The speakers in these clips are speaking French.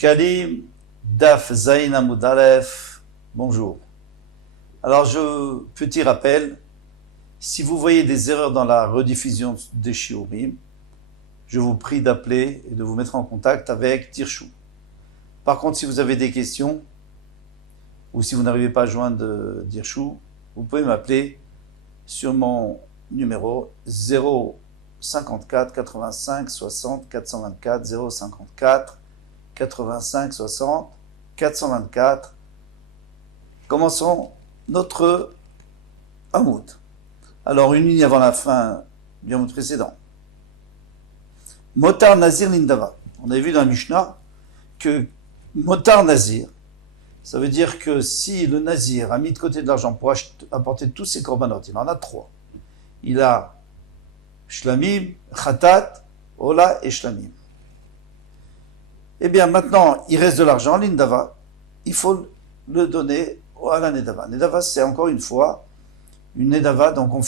Shkalim, Daf Zain Amud Aleph, bonjour. Alors, petit rappel, si vous voyez des erreurs dans la rediffusion des shiurim, je vous prie d'appeler et de vous mettre en contact avec Tirchou. Par contre, si vous avez des questions, ou si vous n'arrivez pas à joindre Tirchou, vous pouvez m'appeler sur mon numéro 054 85 60 424 054 85 60 424. Commençons notre Hamoud. Alors, une ligne avant la fin du Hamoud précédent. Motar Nazir Lindava. On avait vu dans la Mishnah que Motar Nazir, ça veut dire que si le Nazir a mis de côté de l'argent pour apporter tous ses korbanot, il en a trois. Il a Shlamim, Khatat, Ola et Shlamim. Eh bien, maintenant, il reste de l'argent, l'Indava, il faut le donner à la Nedava. Nedava, c'est encore une fois une Nedava, donc on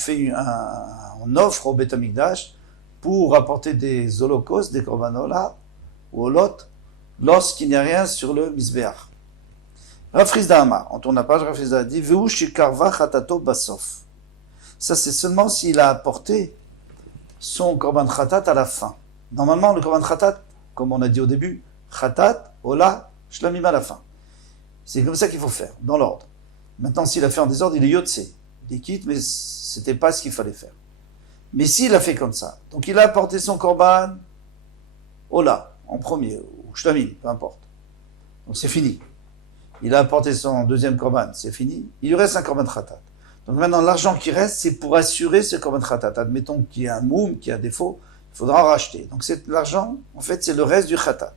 offre au Beth Amikdash pour apporter des holocaustes, des korbanola ou olot, lorsqu'il n'y a rien sur le Mizbeach. Rafrizda Amar, on tourne la page, Rafrizda a dit, Veu shikarva chatato basof. Ça, c'est seulement s'il a apporté son korban khatat à la fin. Normalement, le korban khatat, comme on a dit au début, khatat, ola, shlamim à la fin. C'est comme ça qu'il faut faire, dans l'ordre. Maintenant, s'il a fait en désordre, il est yotse. Il est quitte, mais c'était pas ce qu'il fallait faire. Mais s'il a fait comme ça, donc il a apporté son korban, ola, en premier, ou shlamim, peu importe. Donc c'est fini. Il a apporté son deuxième korban, c'est fini. Il lui reste un korban khatat. Donc maintenant, l'argent qui reste, c'est pour assurer ce korban khatat. Admettons qu'il y a un moum, qu'il y a un défaut, il faudra en racheter. Donc l'argent, en fait, c'est le reste du khatat.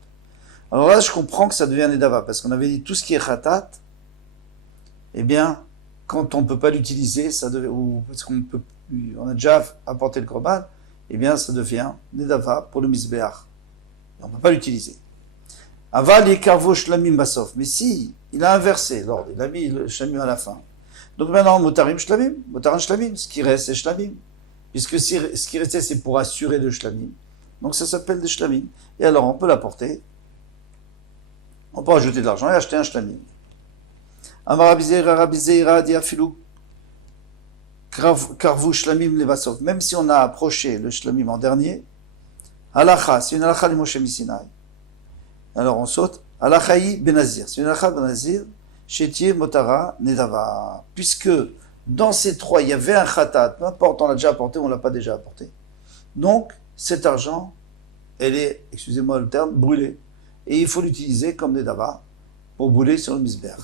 Alors là, je comprends que ça devient nedava, parce qu'on avait dit tout ce qui est khatat, eh bien, quand on ne peut pas l'utiliser, ou parce on a déjà apporté le korban, eh bien, ça devient nedava pour le misbeach. On ne peut pas l'utiliser. Aval yekarvo shlamim basof. Mais si, il a inversé l'ordre, il a mis le shlamim à la fin. Donc maintenant, motarim shlamim, motarim shlamim, ce qui reste c'est shlamim. Puisque ce qui restait c'est pour assurer le shlamim. Donc ça s'appelle des shlamim. Et alors on peut l'apporter, on peut ajouter de l'argent et acheter un shlamim. Amar Rabbi Zeira dit afilou karvu shlamim levasov. Même si on a approché le shlamim en dernier, halacha, c'est une halacha de Moshe Misinaï. Alors on saute. Halachaï benazir. C'est une halacha benazir. Chétier motara nedava. Puisque dans ces trois, il y avait un khatat. Peu importe, on l'a déjà apporté ou on l'a pas déjà apporté. Donc, cet argent, elle est, excusez-moi le terme, brûlée. Et il faut l'utiliser comme nedava pour brûler sur le misber.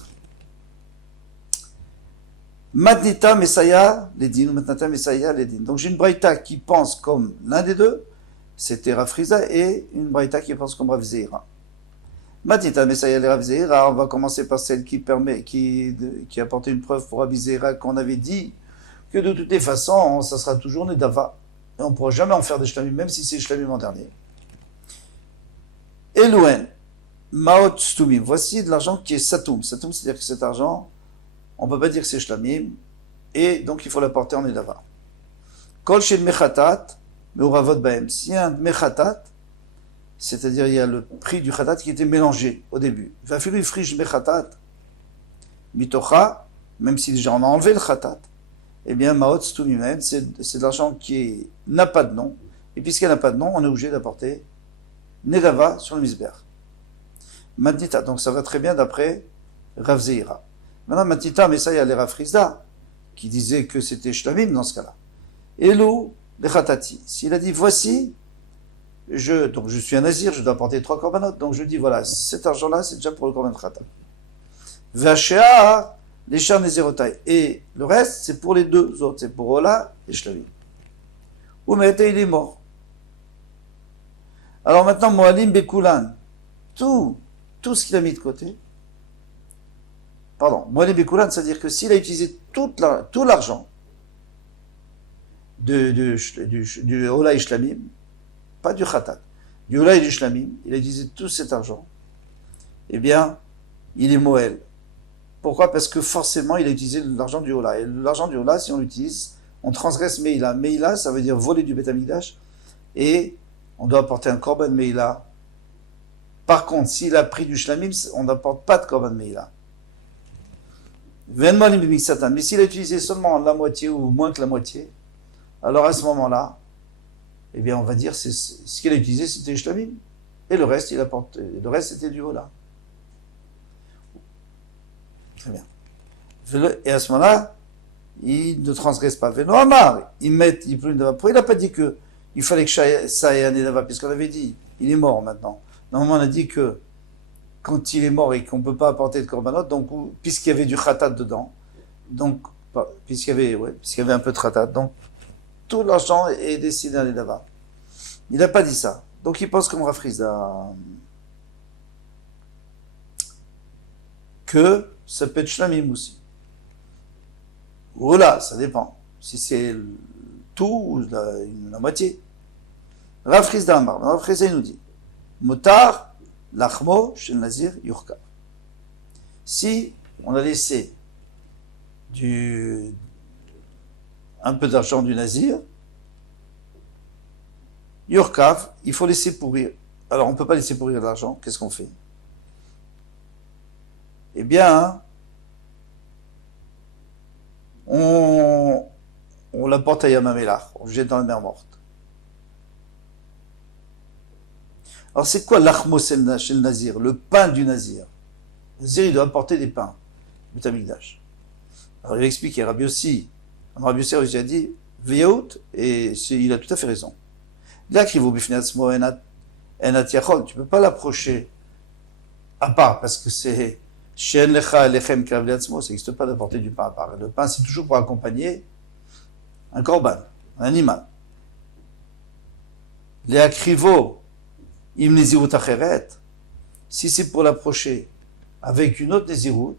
Matnita Messaya Ledin ou Matnita Messaya Ledin. Donc j'ai une braïta qui pense comme l'un des deux, c'était Rafriza, et une braïta qui pense comme Rav Zeira. Matnita Messaya le Rav Zeira, on va commencer par celle qui apporte une preuve pour Rav Zeira qu'on avait dit que de toutes les façons, ça sera toujours Nedava. Et on ne pourra jamais en faire des shlamim, même si c'est shlamim en dernier. Elouen, Maot Stumim. Voici de l'argent qui est Satoum. Satoum, c'est-à-dire que cet argent, on ne peut pas dire que c'est shlamim, et donc il faut l'apporter en Nedava. Kol shel mechatat, meuravot baem. S'il y a un mechatat, c'est-à-dire il y a le prix du khatat qui était mélangé au début. Va falloir ifrij mechatat, mitocha, même si déjà on a enlevé le khatat, eh bien maot stumim, c'est de l'argent qui n'a pas de nom, et puisqu'elle n'a pas de nom, on est obligé d'apporter Nedava sur le misber. Matnita, donc ça va très bien d'après Rav Zeira. Maintenant, Matnita, mais ça, il y a les Rafrizda, qui disaient que c'était shlamim dans ce cas-là. Elo, le khatati. S'il a dit, voici, donc je suis un nazir, je dois apporter 3 korbanot, donc je dis, voilà, cet argent-là, c'est déjà pour le korban khatat. Vachea, les chars nézérotai. Et le reste, c'est pour les deux autres, c'est pour Ola et shlamim. Ou mais il est mort. Alors maintenant, Moalim Bekulan, tout ce qu'il a mis de côté, Moalim Bekulan, c'est-à-dire que s'il a utilisé tout l'argent du Ola et Shlamim, pas du Khatat, du Ola et du Shlamim, il a utilisé tout cet argent, eh bien, il est Moël. Pourquoi? Parce que forcément, il a utilisé l'argent du Ola. Et l'argent du Ola, si on l'utilise, on transgresse Meïla. Meïla, ça veut dire voler du Beth Amikdash, et on doit apporter un korban Meïla Par contre, s'il a pris du shlamim, on n'apporte pas de korban meila. Mais s'il a utilisé seulement la moitié ou moins que la moitié, alors à ce moment-là, eh bien, on va dire c'est ce qu'il a utilisé, c'était shlamim. Et le reste, le reste, c'était du hola. Très bien. Et à ce moment-là, il ne transgresse pas. Veno Amar, il pleut une Pourquoi il n'a pas dit que il fallait que ça ait un Nedava, puisqu'on avait dit, il est mort maintenant. Normalement, on a dit que quand il est mort et qu'on ne peut pas apporter de korbanot, donc, puisqu'il y avait du khatat dedans, donc, puisqu'il y avait un peu de khatat, donc, tout l'argent est destiné à Nedava. Il n'a pas dit ça. Donc, il pense comme Rafrizda que ça peut être shlamim aussi. Ou là, ça dépend. Si c'est tout ou la moitié. Rafrizda Amar. Rafrizda nous dit Motar, lachmo, shel nazir, yurka. Si on a laissé un peu d'argent du nazir, yurkav, il faut laisser pourrir. Alors, on ne peut pas laisser pourrir l'argent. Qu'est-ce qu'on fait? Eh bien, on l'apporte à Yamamelach, on le jette dans la mer morte. Alors c'est quoi l'achmo chez le nazir, le pain du nazir? Le nazir, il doit apporter des pains, le Tamikdash. Alors il explique, Rabbi Yossi a dit, Veyaout, et il a tout à fait raison. Là, tu ne peux pas l'approcher à part, parce que c'est ça n'existe pas d'apporter du pain à part. Le pain, c'est toujours pour accompagner un korban, un animal. Les akrivo, im nezirut acheret, si c'est pour l'approcher avec une autre nezirut,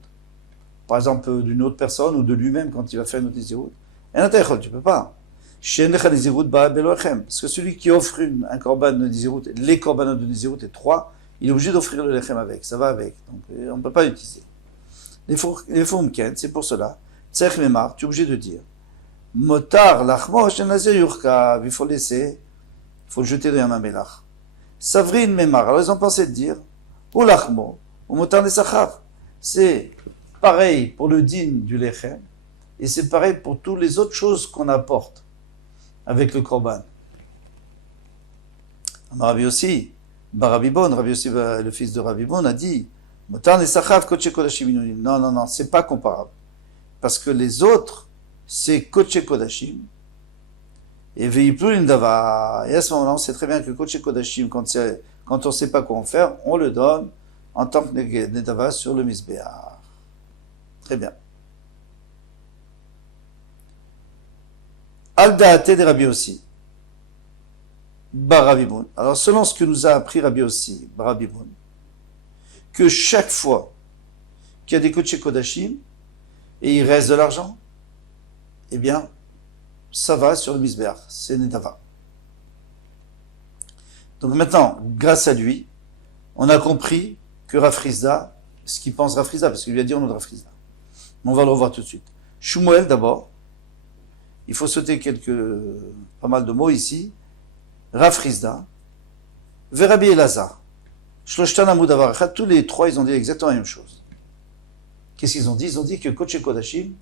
par exemple d'une autre personne ou de lui-même quand il va faire une autre nezirut, tu ne peux pas. Parce que celui qui offre un korban de nezirut, les korbanot de nezirut et 3, il est obligé d'offrir le lechem avec, ça va avec. Donc on ne peut pas l'utiliser. Les fourmken, c'est pour cela. Tzech memar, tu es obligé de dire. Motar lachmo shel nazir yurkav, il faut laisser, il faut le jeter dans Yamamelach. Savrin memar, alors ils ont pensé de dire, ou lachmo, ou motar nesachav. C'est pareil pour le din du lechem, et c'est pareil pour toutes les autres choses qu'on apporte avec le korban. Rabbi aussi. Rabbi aussi, le fils de Rabbi Bon, a dit non, c'est pas comparable. Parce que les autres, c'est Kodesh Kodashim. Et Veiplu Dava. Et à ce moment-là, on sait très bien que Kodesh Kodashim, quand on ne sait pas quoi en faire, on le donne en tant que Nedava sur le Misbéar. Très bien. Al-Da'ate de Rabbi aussi. Barabiboun. Alors, selon ce que nous a appris Rabbi aussi, Barabiboun, que chaque fois qu'il y a des Kodesh Kodashim et il reste de l'argent, eh bien, ça va sur le Misbéach, c'est Nedava. Donc maintenant, grâce à lui, on a compris que Rafrizda, ce qu'il pense Rafrizda, parce qu'il lui a dit on est Rafrizda. On va le revoir tout de suite. Shmuel d'abord, il faut sauter pas mal de mots ici. Rafrizda, Verabi Elazar, Shloshtan Amud Avarachat, tous les trois, ils ont dit exactement la même chose. Qu'est-ce qu'ils ont dit? Ils ont dit que Kodesh Kodashim,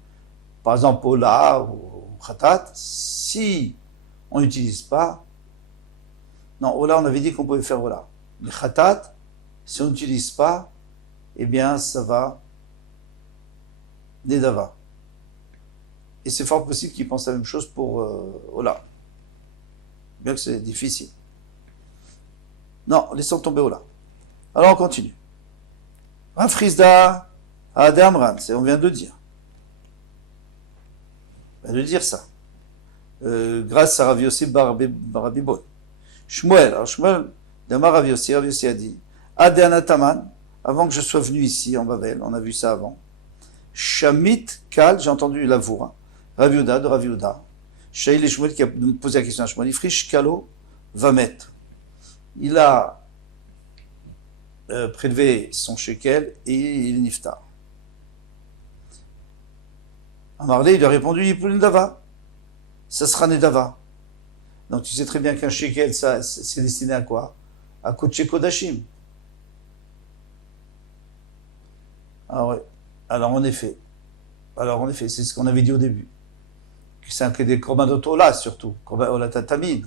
par exemple, Ola ou Khatat, si on n'utilise pas, non, Ola, on avait dit qu'on pouvait faire Ola. Mais Khatat, si on n'utilise pas, eh bien, ça va Nedava. Et c'est fort possible qu'ils pensent la même chose pour Ola. Bien que c'est difficile. Non, laissons tomber Ola. Alors on continue. Rafrizda Adamran, on vient de dire. On vient de dire ça. Grâce à Rav Yossi Barabibon. Shmuel, alors Shmuel, Damar Rav Yossi a dit Adanataman, avant que je sois venu ici en Babel, on a vu ça avant. Shamit Kal, j'ai entendu la voix. Rav Yehuda de Rav Yehuda. Shaïl et Shmuel qui a posé la question à Shmuel, Frish Kalo va mettre. Il a prélevé son shekel et il est niftar. Amarlé, il a répondu, Yipul Nedava. Ça sera Nedava. Donc tu sais très bien qu'un shekel, ça, c'est destiné à quoi? À Kodesh Kodashim. Ah ouais. Alors en effet, c'est ce qu'on avait dit au début. Que c'est que des korbanot Ola surtout, korban Ola Tatamid.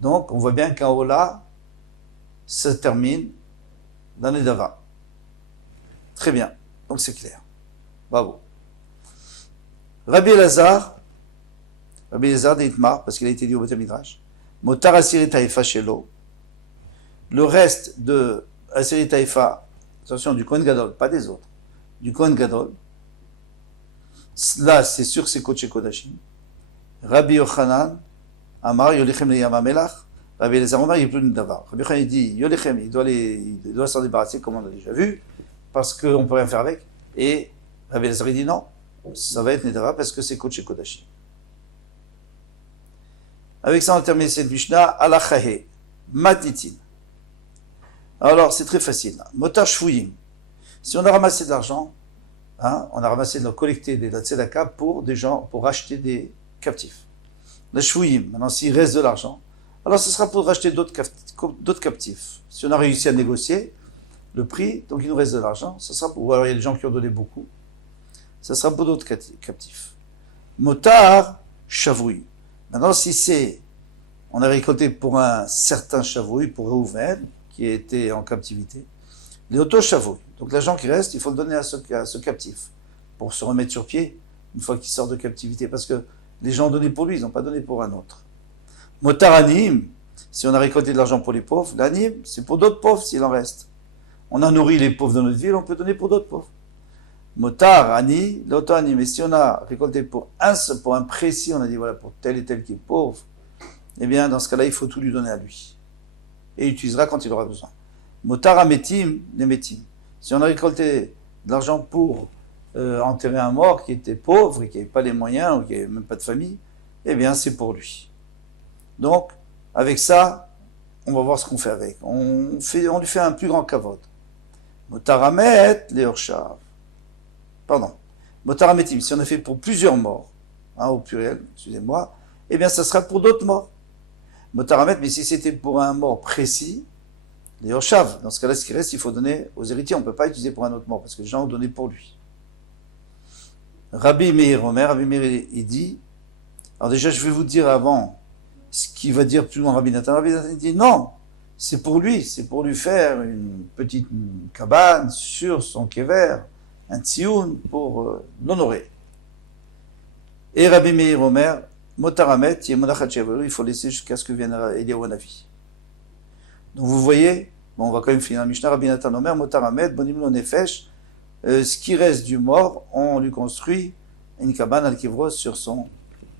Donc on voit bien qu'un Ola se termine dans les Dava. Très bien, donc c'est clair. Bravo. Rabbi Elazar d'Itmar, parce qu'il a été dit au Beth Midrash, Motar Asiri Taïfa Shelo, le reste de Asiri Taïfa, attention, du Kohen Gadol, pas des autres, du Kohen Gadol, là c'est sûr que c'est Kodesh Kodashim. Rabbi Yochanan, Amar, Yolechem le Yamamelach, Rabbi Elazar Omar, il n'y a plus de Davar. Rabbi Yochanan, il dit, Yolechem, il doit s'en débarrasser, comme on a déjà vu, parce qu'on ne peut rien faire avec. Et Rabbi Elazar, il dit non, ça va être Nedava parce que c'est Kodesh Kodashim. Avec ça, on termine cette Mishnah, Alachahe, Matitin. Alors, c'est très facile. Motar Shvuyim. Si on a ramassé de l'argent, on a ramassé, collecté de la tzedaka pour des gens, pour racheter des captifs. La Shvuyim. Maintenant, s'il reste de l'argent, alors ce sera pour racheter d'autres captifs. Si on a réussi à négocier le prix, donc il nous reste de l'argent, ça sera pour, ou alors il y a des gens qui ont donné beaucoup, ça sera pour d'autres captifs. Motar Shavui. Maintenant, si on a récolté pour un certain Shavui, pour Reuven, qui était en captivité, les auto-Shavui. Donc l'argent qui reste, il faut le donner à ce captif, pour se remettre sur pied, une fois qu'il sort de captivité, parce que les gens ont donné pour lui, ils n'ont pas donné pour un autre. Motar Anim, si on a récolté de l'argent pour les pauvres, l'anim, c'est pour d'autres pauvres s'il en reste. On a nourri les pauvres de notre ville, on peut donner pour d'autres pauvres. Motar, Ani, l'auto-Ani, mais si on a récolté pour un précis, on a dit voilà, pour tel et tel qui est pauvre, eh bien, dans ce cas-là, il faut tout lui donner à lui. Et il utilisera quand il aura besoin. Motar, Ametim, les Metim. Si on a récolté de l'argent pour enterrer un mort qui était pauvre et qui n'avait pas les moyens, ou qui n'avait même pas de famille, eh bien, c'est pour lui. Donc, avec ça, on va voir ce qu'on fait avec. On lui fait un plus grand kavod. Motar, Amet, les Horshav. Pardon, Motarametim, si on a fait pour plusieurs morts, au pluriel, excusez-moi, eh bien ça sera pour d'autres morts. Motaramet, mais si c'était pour un mort précis, les Hoshav, dans ce cas-là, ce qui reste, il faut donner aux héritiers, on ne peut pas utiliser pour un autre mort, parce que les gens ont donné pour lui. Rabbi Meir Omer, Rabbi Meir, il dit, alors déjà je vais vous dire avant, ce qu'il va dire plus loin Rabbi Nathan. Rabbi Nathan dit non, c'est pour lui faire une petite cabane sur son kever, un tsioun pour l'honorer. Et Rabbi Meir Omer, Motaramet, il faut laisser jusqu'à ce que vienne Eliyahu Hanavi. Donc vous voyez, on va quand même finir la Mishnah, Rabbi Nathan Omer, Motaramet, Bonim lo nefesh, ce qui reste du mort, on lui construit une cabane al kivro sur son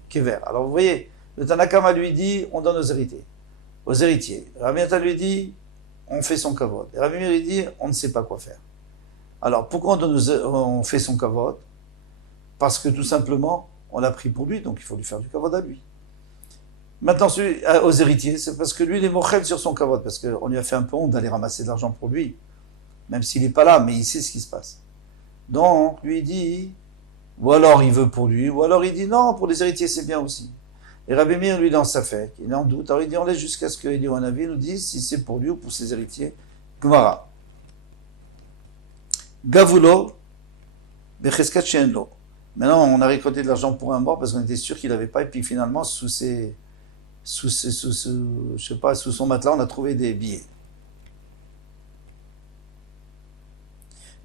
kever. Alors vous voyez, le Tanakama lui dit, on donne aux héritiers. Rabbi Nathan lui dit, on fait son kavod. Et Rabbi Meir lui dit, on ne sait pas quoi faire. Alors, pourquoi on fait son kavod? Parce que tout simplement, on l'a pris pour lui, donc il faut lui faire du kavod à lui. Maintenant, aux héritiers, c'est parce que lui, il est mochel sur son kavod, parce qu'on lui a fait un peu honte d'aller ramasser de l'argent pour lui, même s'il n'est pas là, mais il sait ce qui se passe. Donc, lui, il dit, ou alors il veut pour lui, ou alors il dit non, pour les héritiers, c'est bien aussi. Et Rabbi Meir, lui, dans sa fête, il est en doute, alors il dit, on laisse jusqu'à ce que Eliyahu Hanavi nous dise si c'est pour lui ou pour ses héritiers. Gemara. Gavulo, Becheskat Shenlo. Maintenant, on a récolté de l'argent pour un mort parce qu'on était sûr qu'il n'avait pas, et puis finalement, sous son matelas, on a trouvé des billets.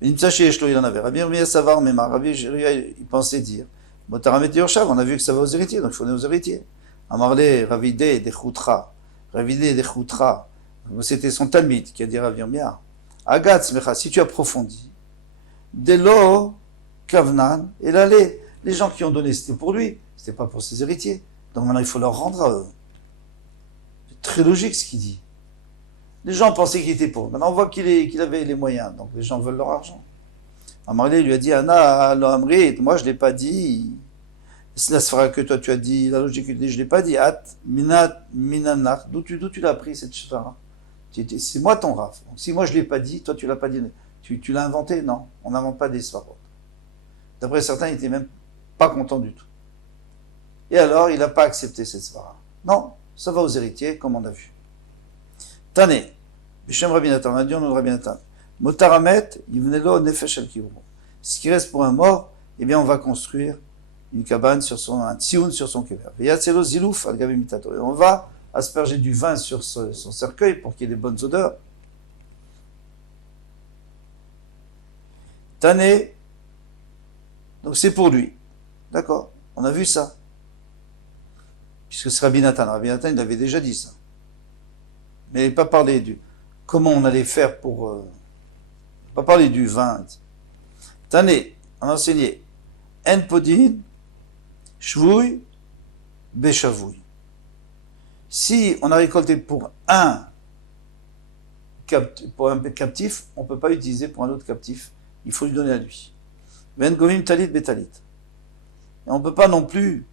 Il en avait. Rabbi Yirmiyah Savar Mema, Rabbi Yirmiyah, il pensait dire, Motaramet Yorshav, on a vu que ça va aux héritiers, donc il faut donner aux héritiers. Amarle, Ravide de Choutra, c'était son Talmid qui a dit Rabbi Yirmiyah, Agat Smecha, si tu approfondis, Delo, Kavnan, et là, les gens qui ont donné, c'était pour lui, c'était pas pour ses héritiers. Donc maintenant, il faut leur rendre à eux. C'est très logique ce qu'il dit. Les gens pensaient qu'il était pauvre. Maintenant, on voit qu'il avait les moyens, donc les gens veulent leur argent. Amarlé lui a dit, Anna, lo Amrit, moi je ne l'ai pas dit. Cela se fera que toi tu as dit, la logique dit, je ne l'ai pas dit. At, minanach, d'où tu l'as appris cette shvara? C'est moi ton raf. Donc, si moi je ne l'ai pas dit, toi tu l'as pas dit. Tu l'as inventé? Non, on n'invente pas des svarot. D'après certains, il n'était même pas content du tout. Et alors, il n'a pas accepté cette svara. Non, ça va aux héritiers, comme on a vu. Tané, Bishem Rabbi Nathan, on a dit on Rabbi Nathan. Motaramet, Yivnelo Nefesh al Kivro. Ce qui reste pour un mort, eh bien, on va construire une cabane un tsioun sur son kever. Et on va asperger du vin sur son cercueil pour qu'il y ait des bonnes odeurs. Tané, donc c'est pour lui. D'accord, on a vu ça. Puisque c'est Rabbi Nathan. Rabbi Nathan, il avait déjà dit ça. Mais il n'a pas parlé du comment on allait faire pour... pas parler du vin. Tané, on a enseigné En podin, shvouy, beshavouy. Si on a récolté pour un captif, on ne peut pas utiliser pour un autre captif. Il faut lui donner à lui. Ven gomim talit betalit. Et on ne peut pas non plus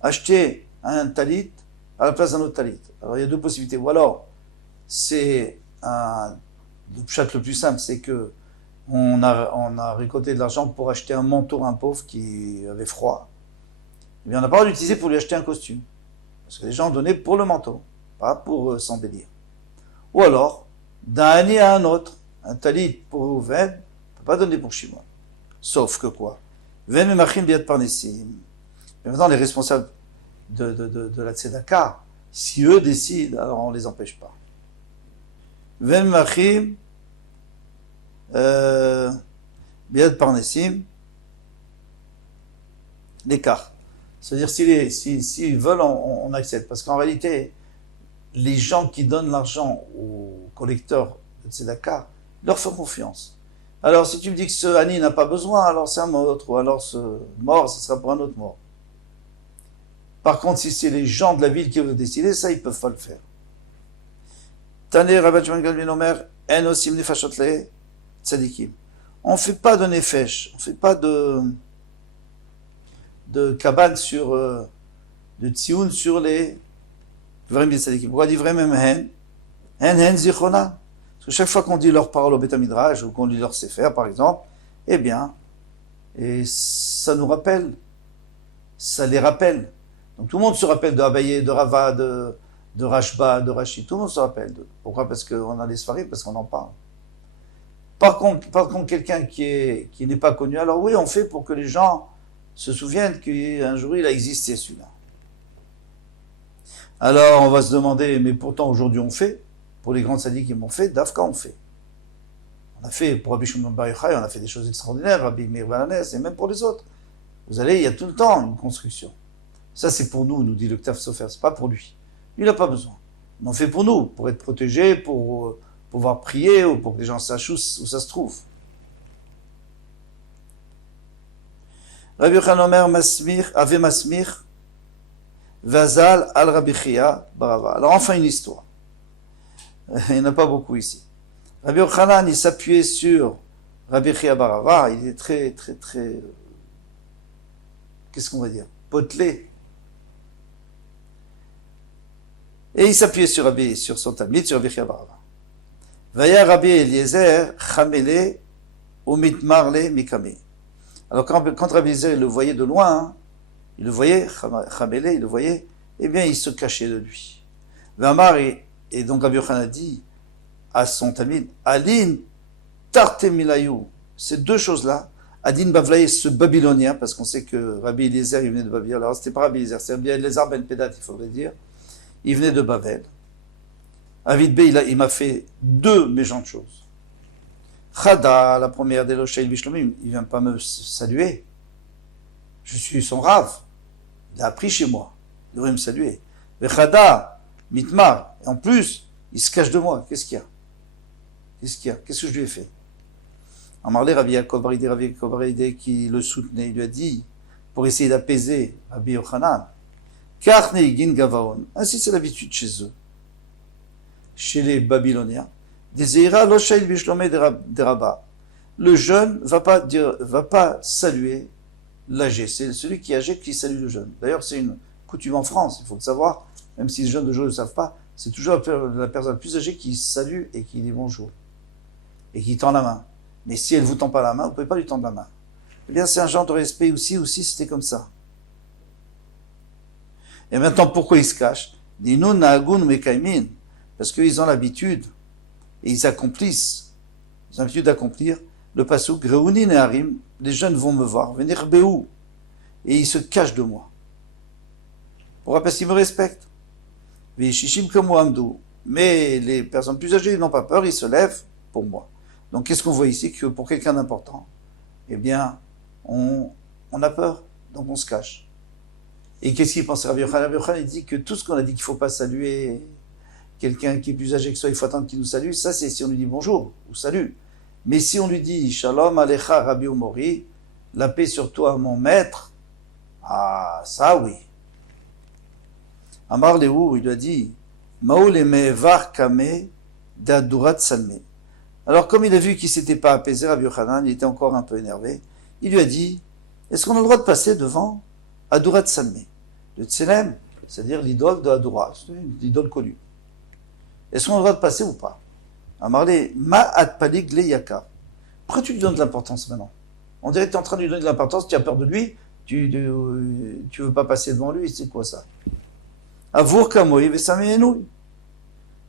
acheter un talit à la place d'un autre talit. Alors il y a deux possibilités. Ou alors, c'est le pshat le plus simple, c'est que on a récolté de l'argent pour acheter un manteau à un pauvre qui avait froid. Eh bien, on n'a pas le droit d'utiliser pour lui acheter un costume. Parce que les gens donnaient pour le manteau, pas pour s'embellir. Ou alors, d'un année à un autre, un talit pour Rouven, on ne peut pas donner pour Shimon. Sauf que quoi? Ven memachim biat parnesim. Mais maintenant, les responsables de la tzedaka, si eux décident, alors on ne les empêche pas. Ven memachim biat parnesim, l'écart. C'est-à-dire, s'ils veulent, on accepte. Parce qu'en réalité, les gens qui donnent l'argent aux collecteurs de tzedaka leur font confiance. Alors, si tu me dis que ce Ani n'a pas besoin, alors c'est un autre. Ou alors ce mort, ce sera pour un autre mort. Par contre, si c'est les gens de la ville qui veulent décider, ça, ils ne peuvent pas le faire. Tané Rabbi Shimon Galvin Omer, En osim nefashot le tzadikim. On ne fait pas de nefesh, on ne fait pas de cabane sur, de tsioun sur les vrais tzadikim. Pourquoi dit vrai même hen zichona? Parce que chaque fois qu'on dit leur parole au Beth Midrash ou qu'on lit leur sefer, par exemple, eh bien, et ça nous rappelle, ça les rappelle. Donc tout le monde se rappelle de Abaye, de Rava, de Rashba, de Rashi, tout le monde se rappelle. Pourquoi? Parce qu'on a les sfarim, parce qu'on en parle. Par contre quelqu'un qui n'est pas connu, alors oui, on fait pour que les gens se souviennent qu'un jour il a existé celui-là. Alors on va se demander, mais pourtant aujourd'hui on fait. Pour les grands tzaddik qui m'ont fait, Dafka on fait. On a fait pour Rabbi Shimon Bar Yochai, on a fait des choses extraordinaires, Rabbi Meir Balanes, et même pour les autres. Vous allez, il y a tout le temps une construction. Ça c'est pour nous dit le Ktaf Sofer, c'est pas pour lui. Lui il n'a pas besoin. On en fait pour nous, pour être protégé, pour pouvoir prier, ou pour que les gens sachent où ça se trouve. Rabbi Yochanan Omer Ave Masmir, Vazal al Rabbi Chia Barava. Alors enfin une histoire. Il n'y en a pas beaucoup ici. Rabbi Yochanan, il s'appuyait sur Rabbi Chia Barava, il est très, qu'est-ce qu'on va dire, potelé. Et il s'appuyait sur son talmid, sur Rabbi Chia Barava. Vaya Rabbi Eliezer, Chamele, ou Mitmarle, Mikame. Alors quand Rabbi Eliezer, il le voyait de loin, il le voyait, Chamele, il le voyait, eh bien il se cachait de lui. Vamar et donc Rabbi Yochanan dit à son talmid, Alin tarte milayou, ces deux choses-là, Adin Bavlaï, ce babylonien, parce qu'on sait que Rabbi Eliezer, il venait de Babylone, alors c'était pas Rabbi Eliezer, c'est Rabbi Eliezer ben Pedat, il faudrait dire, il venait de Babel. Avid B, il m'a fait deux méchantes choses. Chada, la première d'Eloshei Bishlomim, il vient pas me saluer. Je suis son rave. Il a appris chez moi. Il devrait me saluer. Chada, Mitmar, et en plus, il se cache de moi. Qu'est-ce qu'il y a? Qu'est-ce que je lui ai fait? Amarle Rabbi Yaakov Baridé qui le soutenait, il lui a dit, pour essayer d'apaiser Rabbi Yochanan, Karne Gin Gavaon, ainsi c'est l'habitude chez eux, chez les Babyloniens, Deseira Loshail Bishlomé de Rabbah. Le jeune va pas saluer l'âgé, c'est celui qui est âgé qui salue le jeune. D'ailleurs, c'est une coutume en France, il faut le savoir, même si les jeunes de jour ne le savent pas, c'est toujours la personne la plus âgée qui salue et qui dit bonjour, et qui tend la main. Mais si elle ne vous tend pas la main, vous ne pouvez pas lui tendre la main. Eh bien, c'est un genre de respect aussi c'était comme ça. Et maintenant, pourquoi ils se cachent? Dinu naagun mekaimin, parce qu'ils ont l'habitude, et ils ont l'habitude d'accomplir, le pasuk, Reuni Neharim, les jeunes vont me voir, venir Béou, et ils se cachent de moi. Pourquoi? Parce qu'ils me respectent. Vishishim comme Amdou. Mais les personnes plus âgées n'ont pas peur, ils se lèvent pour moi. Donc qu'est-ce qu'on voit ici? Que pour quelqu'un d'important, eh bien, on a peur, donc on se cache. Et qu'est-ce qu'il pense Rabbi Yochanan? Rabbi Yochanan, il dit que tout ce qu'on a dit qu'il ne faut pas saluer quelqu'un qui est plus âgé que soi, il faut attendre qu'il nous salue, ça c'est si on lui dit bonjour ou salut. Mais si on lui dit Shalom Alecha Rabbi Umori, la paix sur toi mon maître, ah ça oui. Amar Lehu, il lui a dit Maoul Mevar Kame d'Adurat Salme. Alors comme il a vu qu'il ne s'était pas apaisé, Rabbi Yochanan, il était encore un peu énervé, il lui a dit est-ce qu'on a le droit de passer devant Adurat Salme, le Tselem, c'est-à-dire l'idole de Adura, l'idole connue. Est-ce qu'on a le droit de passer ou pas? Amarle, ma'at palig le yaka. Pourquoi tu lui donnes de l'importance maintenant? On dirait que tu es en train de lui donner de l'importance, tu as peur de lui, tu veux pas passer devant lui, c'est quoi ça? Avour kamoï vesaménou.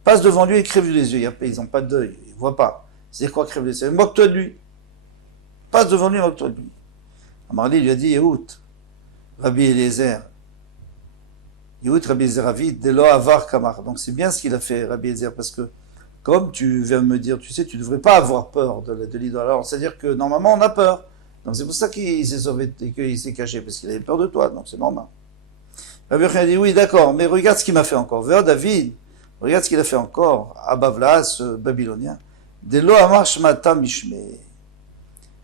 Passe devant lui et crève les yeux. Ils n'ont pas d'œil, ils ne voient pas. C'est quoi crève les yeux? Moque-toi de lui. Passe devant lui, moque-toi de lui. Amarle lui a dit, Yehout, Rabbi Eliezer. Yehout, Rabbi Eliezer Avid, Delo Avar Kamar. Donc c'est bien ce qu'il a fait, Rabbi Eliezer, parce que comme tu viens me dire, tu sais, tu ne devrais pas avoir peur de l'idole. Alors c'est-à-dire que normalement on a peur. Donc c'est pour ça qu'il s'est sauvé et qu'il s'est caché, parce qu'il avait peur de toi, donc c'est normal. Rabbi Yochanan a dit, oui d'accord, mais regarde ce qu'il m'a fait encore. Vers David, regarde ce qu'il a fait encore à Bavla, ce babylonien. Delo Amar Shmata Mishme.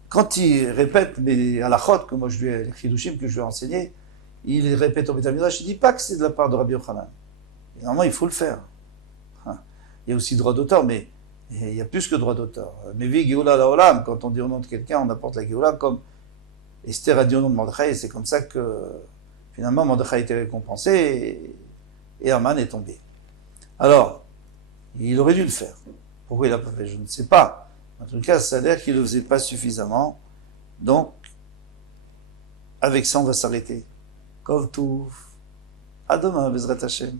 Quand il répète les halachot, que moi je lui ai, les chidushim que je lui ai enseigné, il répète au Beit HaMidrash, il ne dit pas que c'est de la part de Rabbi Yochanan. Et normalement, il faut le faire. Il y a aussi droit d'auteur, mais il y a plus que droit d'auteur. Mevi Geoula Laolam, quand on dit au nom de quelqu'un, on apporte la Geoula, comme Esther a dit au nom de Mordechai, et c'est comme ça que finalement Mordechai a été récompensé et Haman est tombé. Alors, il aurait dû le faire. Pourquoi il n'a pas fait? Je ne sais pas. En tout cas, ça a l'air qu'il ne le faisait pas suffisamment. Donc, avec ça, on va s'arrêter. Kov Touf. À demain, Bezrat Hashem.